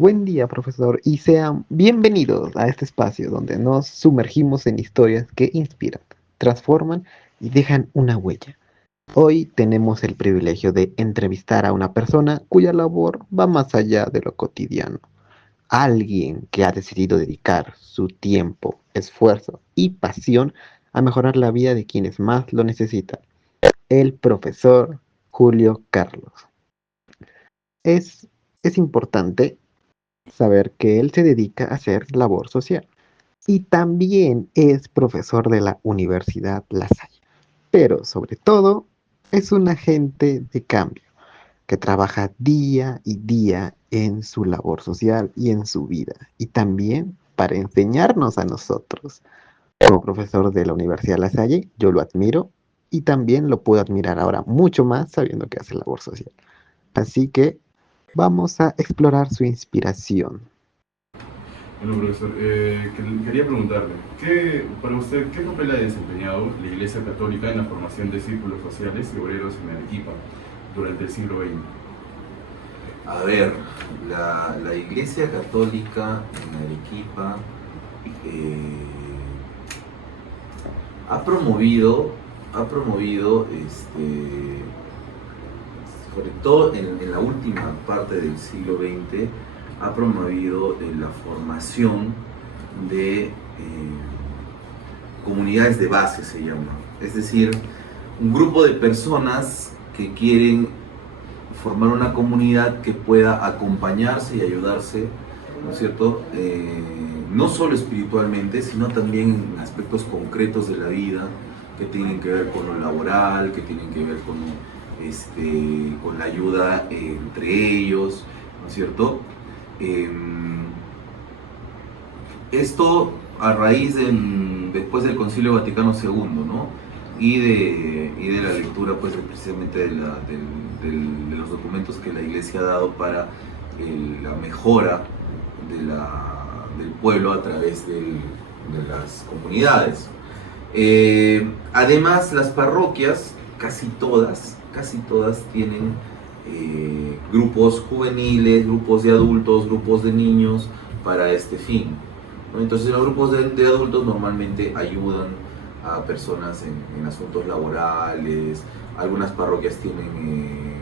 Buen día, profesor, y sean bienvenidos a este espacio donde nos sumergimos en historias que inspiran, transforman y dejan una huella. Hoy tenemos el privilegio de entrevistar a una persona cuya labor va más allá de lo cotidiano. Alguien que ha decidido dedicar su tiempo, esfuerzo y pasión a mejorar la vida de quienes más lo necesitan. El profesor Julio Carlos. Es, es importante saber que él se dedica a hacer labor social y también es profesor de la Universidad La Salle, pero sobre todo es un agente de cambio que trabaja día y día en su labor social y en su vida y también para enseñarnos a nosotros. Como profesor de la Universidad La Salle, yo lo admiro y también lo puedo admirar ahora mucho más sabiendo que hace labor social. Así que vamos a explorar su inspiración. Bueno, profesor, quería preguntarle, para usted, ¿qué papel ha desempeñado la Iglesia Católica en la formación de círculos sociales y obreros en Arequipa durante el siglo XX? A ver, la Iglesia Católica en Arequipa eh, ha promovido, sobre todo en la última parte del siglo XX, ha promovido la formación de comunidades de base, se llama. Es decir, un grupo de personas que quieren formar una comunidad que pueda acompañarse y ayudarse, ¿no es cierto? No solo espiritualmente, sino también en aspectos concretos de la vida, que tienen que ver con lo laboral, que tienen que ver con la ayuda entre ellos, ¿no es cierto? Eh, Esto a raíz después del Concilio Vaticano II, ¿no? Y de la lectura, pues, precisamente de los documentos que la Iglesia ha dado para la mejora del pueblo a través de las comunidades. Además, las parroquias, casi todas tienen grupos juveniles, grupos de adultos, grupos de niños para este fin, ¿no? Entonces, los grupos de adultos normalmente ayudan a personas en asuntos laborales. Algunas parroquias tienen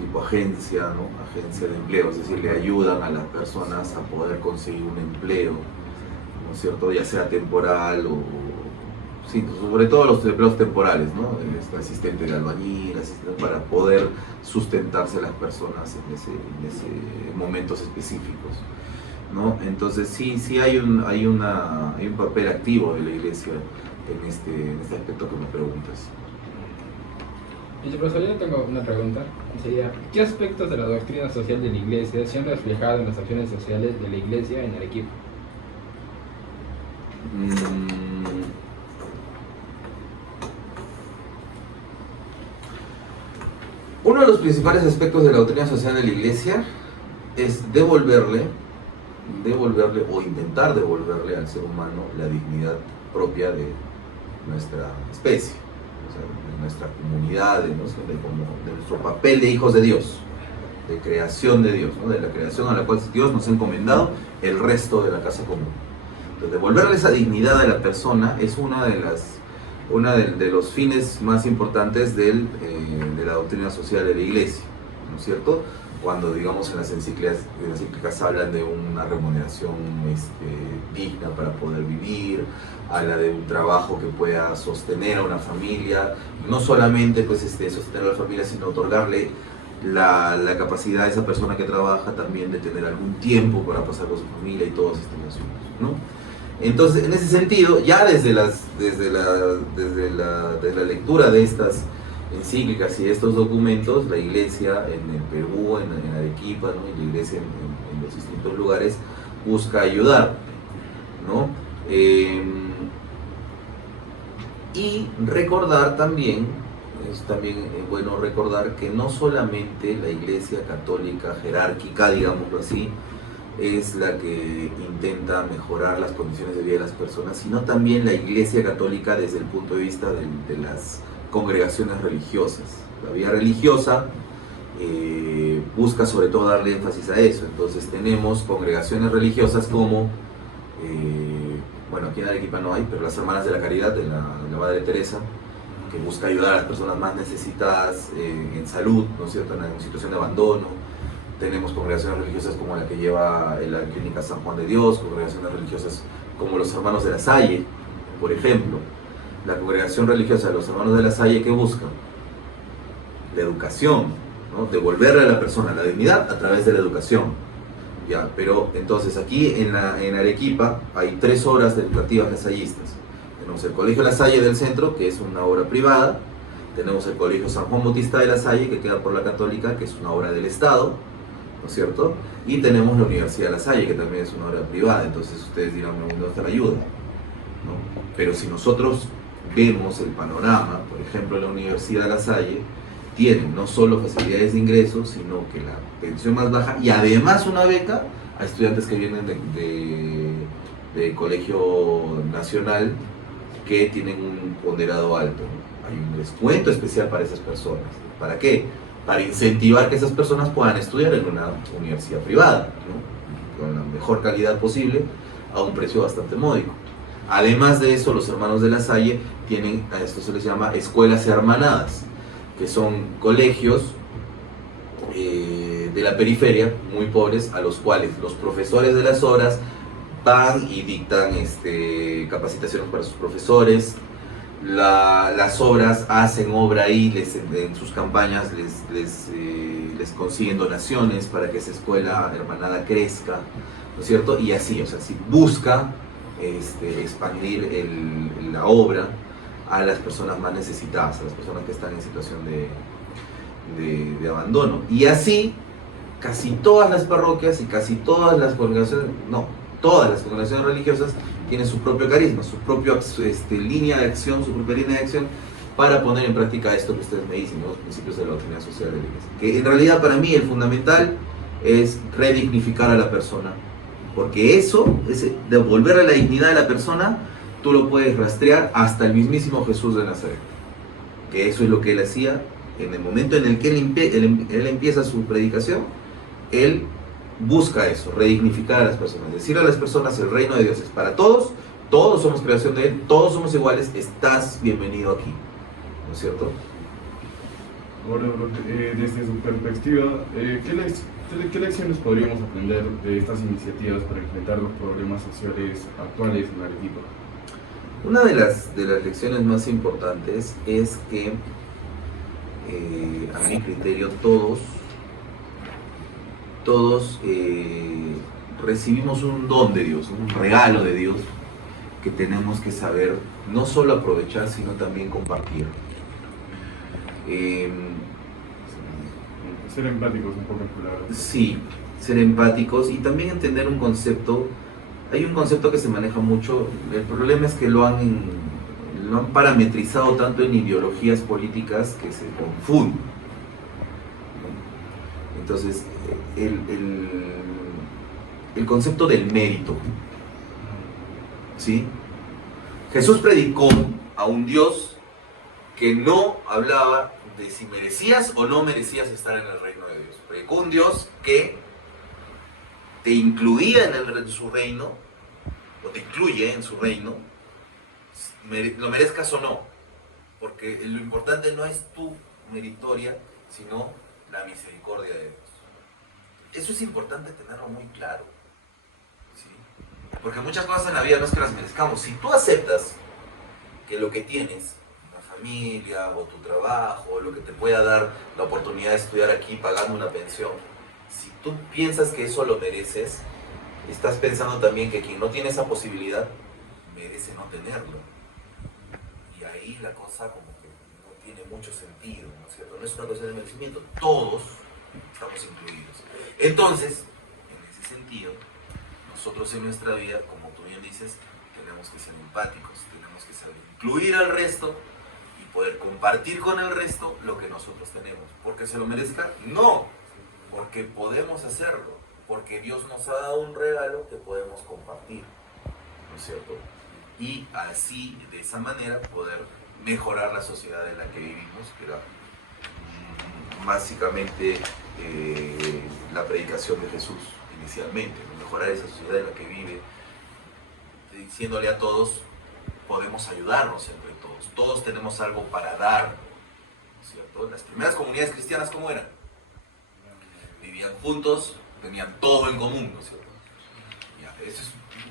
tipo agencia, ¿no? Agencia de empleo, es decir, le ayudan a las personas a poder conseguir un empleo, ¿no es cierto? Ya sea temporal o, sí, sobre todo los empleos temporales, ¿no? Asistente de albañil, asistente para poder sustentarse las personas en ese momentos específicos, ¿no? Entonces sí hay un papel activo de la Iglesia en este aspecto que me preguntas. Profesor, yo tengo una pregunta. Sería, ¿qué aspectos de la doctrina social de la Iglesia se han reflejado en las acciones sociales de la Iglesia en Arequipa? Uno de los principales aspectos de la doctrina social de la Iglesia es devolverle o intentar devolverle al ser humano la dignidad propia de nuestra especie, o sea, de nuestra comunidad, de nuestro papel de hijos de Dios, de creación de Dios, ¿no? De la creación a la cual Dios nos ha encomendado el resto de la casa común. Entonces, devolverle esa dignidad a la persona es una de los fines más importantes de la doctrina social de la Iglesia, ¿no es cierto? Cuando, digamos, en las encíclicas hablan de una remuneración digna para poder vivir, habla de un trabajo que pueda sostener a una familia, no solamente pues, sostener a la familia, sino otorgarle la capacidad a esa persona que trabaja también de tener algún tiempo para pasar con su familia y todos estos asuntos, ¿no? Entonces, en ese sentido, ya desde la lectura de estas encíclicas y estos documentos, la Iglesia en el Perú, en Arequipa, ¿no? Y la Iglesia en los distintos lugares busca ayudar, ¿no? Y recordar también, es también bueno recordar que no solamente la Iglesia católica jerárquica, digámoslo así, es la que intenta mejorar las condiciones de vida de las personas, sino también la Iglesia católica desde el punto de vista de las congregaciones religiosas. La vida religiosa busca sobre todo darle énfasis a eso. Entonces tenemos congregaciones religiosas como, bueno, aquí en Arequipa no hay, pero las Hermanas de la Caridad de la Madre Teresa, que busca ayudar a las personas más necesitadas en salud, ¿no es cierto?, en situación de abandono. Tenemos congregaciones religiosas como la que lleva la Clínica San Juan de Dios, congregaciones religiosas como los Hermanos de la Salle, por ejemplo. La congregación religiosa de los Hermanos de la Salle, ¿qué busca? La educación, ¿no? Devolverle a la persona la dignidad a través de la educación. Ya, pero entonces aquí en Arequipa hay 3 obras educativas lasallistas. Tenemos el Colegio La Salle del centro, que es una obra privada. Tenemos el Colegio San Juan Bautista de La Salle, que queda por la Católica, que es una obra del Estado, ¿no es cierto? Y tenemos la Universidad La Salle, que también es una obra privada. Entonces ustedes dirán, ¿dónde está la ayuda? ¿No? Pero si nosotros vemos el panorama, por ejemplo, la Universidad La Salle tiene no solo facilidades de ingreso, sino que la pensión más baja y además una beca a estudiantes que vienen de colegio nacional, que tienen un ponderado alto, ¿no? Hay un descuento especial para esas personas. ¿Para qué? Para incentivar que esas personas puedan estudiar en una universidad privada, ¿no?, con la mejor calidad posible, a un precio bastante módico. Además de eso, los Hermanos de la Salle tienen, a esto se les llama escuelas hermanadas, que son colegios de la periferia, muy pobres, a los cuales los profesores de las horas van y dictan capacitaciones para sus profesores. Las obras hacen obra ahí, en sus campañas les consiguen donaciones para que esa escuela hermanada crezca, ¿no es cierto? Y así, o sea, si busca expandir la obra a las personas más necesitadas, a las personas que están en situación de abandono. Y así, casi todas las parroquias y casi todas las congregaciones, no, todas las congregaciones religiosas tienen su propio carisma, su propia línea de acción, su propia línea de acción para poner en práctica esto que ustedes me dicen, ¿no?, los principios de la doctrina social de la Iglesia. Que en realidad para mí el fundamental es redignificar a la persona, porque eso, devolverle la dignidad a la persona, tú lo puedes rastrear hasta el mismísimo Jesús de Nazaret, que eso es lo que él hacía en el momento en el que él empieza su predicación. Él busca eso, redignificar a las personas, decirle a las personas: el reino de Dios es para todos, todos somos creación de Él, todos somos iguales, estás bienvenido aquí, ¿no es cierto? Ahora, desde su perspectiva, ¿qué lecciones podríamos aprender de estas iniciativas para enfrentar los problemas sociales actuales en Arequipa? Una de las lecciones más importantes es que, a mi criterio, todos recibimos un don de Dios, un regalo de Dios, que tenemos que saber no solo aprovechar, sino también compartir. Ser empáticos, un poco claro. Sí, ser empáticos y también entender un concepto. Hay un concepto que se maneja mucho, el problema es que lo han parametrizado tanto en ideologías políticas que se confunden. Entonces, el concepto del mérito, ¿sí? Jesús predicó a un Dios que no hablaba de si merecías o no merecías estar en el reino de Dios. Predicó un Dios que te incluía en su reino, o te incluye en su reino, lo merezcas o no, porque lo importante no es tu meritoria, sino la misericordia de Dios. Eso es importante tenerlo muy claro, ¿sí? Porque muchas cosas en la vida no es que las merezcamos. Si tú aceptas que lo que tienes, una familia o tu trabajo, o lo que te pueda dar la oportunidad de estudiar aquí pagando una pensión, si tú piensas que eso lo mereces, estás pensando también que quien no tiene esa posibilidad merece no tenerlo. Y ahí la cosa como que no tiene mucho sentido, ¿no es cierto? No es una cosa de merecimiento, todos estamos incluidos. Entonces, en ese sentido, nosotros en nuestra vida, como tú bien dices, tenemos que ser empáticos, tenemos que saber incluir al resto y poder compartir con el resto lo que nosotros tenemos. ¿Porque se lo merezca? No, porque podemos hacerlo, porque Dios nos ha dado un regalo que podemos compartir, ¿no es cierto? Y así, de esa manera, poder mejorar la sociedad en la que vivimos, que era básicamente la predicación de Jesús inicialmente, ¿no? Mejorar esa sociedad en la que vive, diciéndole a todos, podemos ayudarnos entre todos, todos tenemos algo para dar, ¿cierto? Las primeras comunidades cristianas, ¿cómo eran? Vivían juntos, tenían todo en común, ¿no es cierto? Ya, eso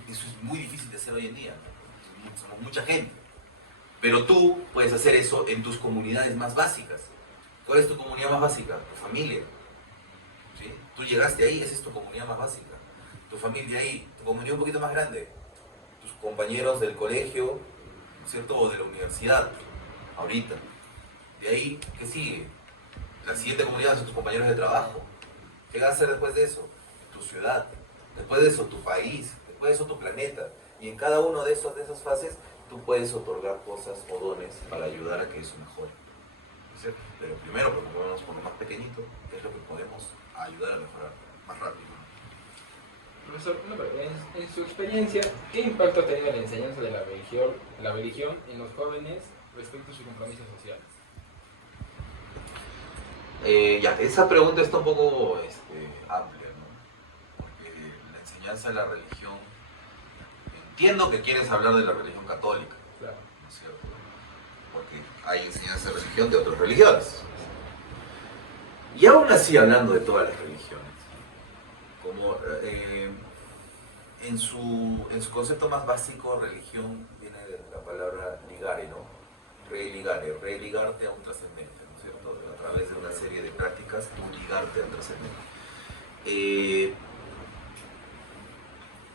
es muy difícil de hacer hoy en día, ¿no? Somos mucha gente, pero tú puedes hacer eso en tus comunidades más básicas. ¿Cuál es tu comunidad más básica? Tu familia. ¿Sí? Tú llegaste ahí, esa es tu comunidad más básica. Tu familia ahí, tu comunidad un poquito más grande, tus compañeros del colegio, ¿no es cierto? O de la universidad, ahorita. De ahí, ¿qué sigue? La siguiente comunidad son tus compañeros de trabajo. ¿Qué vas a hacer después de eso? Tu ciudad. Después de eso, tu país. Después de eso, tu planeta. Y en cada uno de esas fases, tú puedes otorgar cosas o dones para ayudar a que eso mejore. ¿Sí? Pero primero preocupémonos por lo más pequeñito, que es lo que podemos ayudar a mejorar más rápido. Profesor, en su experiencia, ¿qué impacto ha tenido la enseñanza de la religión en los jóvenes respecto a sus compromisos sociales? Esa pregunta está un poco amplia, ¿no? Porque la enseñanza de la religión, entiendo que quieres hablar de la religión católica, Claro. ¿no es cierto? Porque hay enseñanza de religión de otras religiones. Y aún así, hablando de todas las religiones, como en su concepto más básico, religión viene de la palabra ligare, ¿no? Religarte a un trascendente, ¿no es cierto? A través de una serie de prácticas, tú ligarte al trascendente.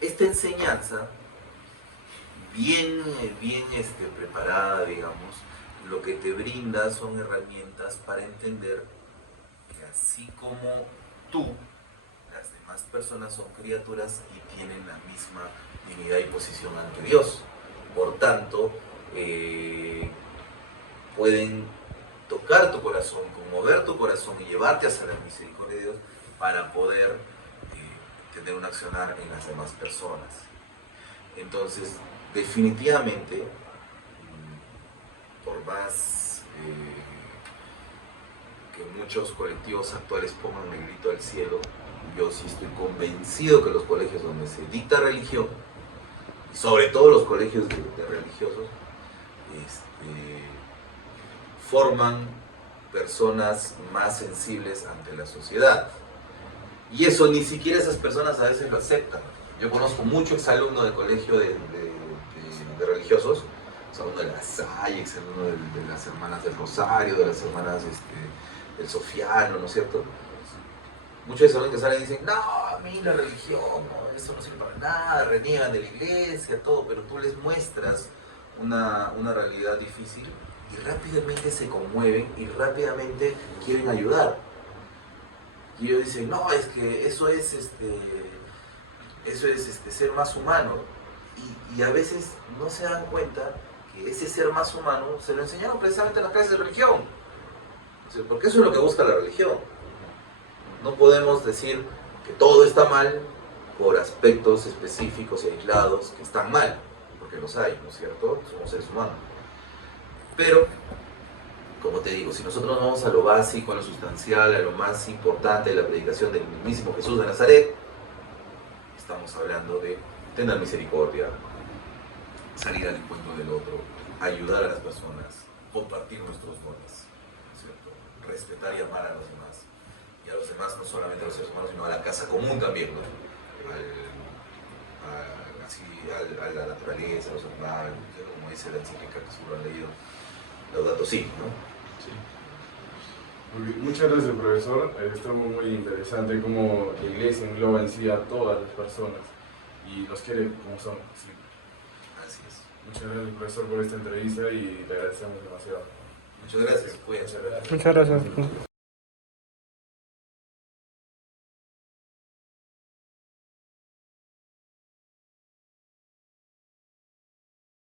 Esta enseñanza, bien preparada, digamos, lo que te brinda son herramientas para entender que así como tú, las demás personas son criaturas y tienen la misma dignidad y posición ante Dios. Por tanto, pueden tocar tu corazón, conmover tu corazón y llevarte hacia la misericordia de Dios para poder tener un accionar en las demás personas. Entonces, definitivamente, por más que muchos colectivos actuales pongan el grito al cielo, yo sí estoy convencido que los colegios donde se dicta religión, y sobre todo los colegios de religiosos, forman personas más sensibles ante la sociedad. Y eso ni siquiera esas personas a veces lo aceptan. Yo conozco muchos exalumnos de colegio de religiosos, exalumnos de la Salle, exalumnos de las hermanas del Rosario, de las hermanas del Sofiano, ¿no es cierto? Muchos exalumnos que salen y dicen, no, a mí la religión, no, eso no sirve para nada, reniegan de la iglesia, todo, pero tú les muestras una realidad difícil y rápidamente se conmueven y rápidamente quieren ayudar. Y ellos dicen, no, es que eso es ser más humano. Y a veces no se dan cuenta que ese ser más humano se lo enseñaron precisamente en las clases de religión. O sea, porque eso es lo que busca la religión. No podemos decir que todo está mal por aspectos específicos y aislados que están mal, porque los hay, ¿no es cierto? Somos seres humanos. Pero, como te digo, si nosotros nos vamos a lo básico, a lo sustancial, a lo más importante de la predicación del mismísimo Jesús de Nazaret, estamos hablando de tener misericordia, salir al encuentro del otro, ayudar a las personas, compartir nuestros dones, ¿no es cierto? Respetar y amar a los demás. Y a los demás, no solamente a los seres humanos, sino a la casa común también, ¿no? A la naturaleza, a los animales, como dice la encíclica que seguro han leído, Laudato Si, ¿no? Sí. Muchas gracias, profesor. Estuvo muy interesante cómo la iglesia engloba en sí a todas las personas y los quiere como son. Sí. Así es. Muchas gracias, profesor, por esta entrevista y le agradecemos demasiado. Muchas gracias. Cuídense. Muchas gracias. Muchas gracias.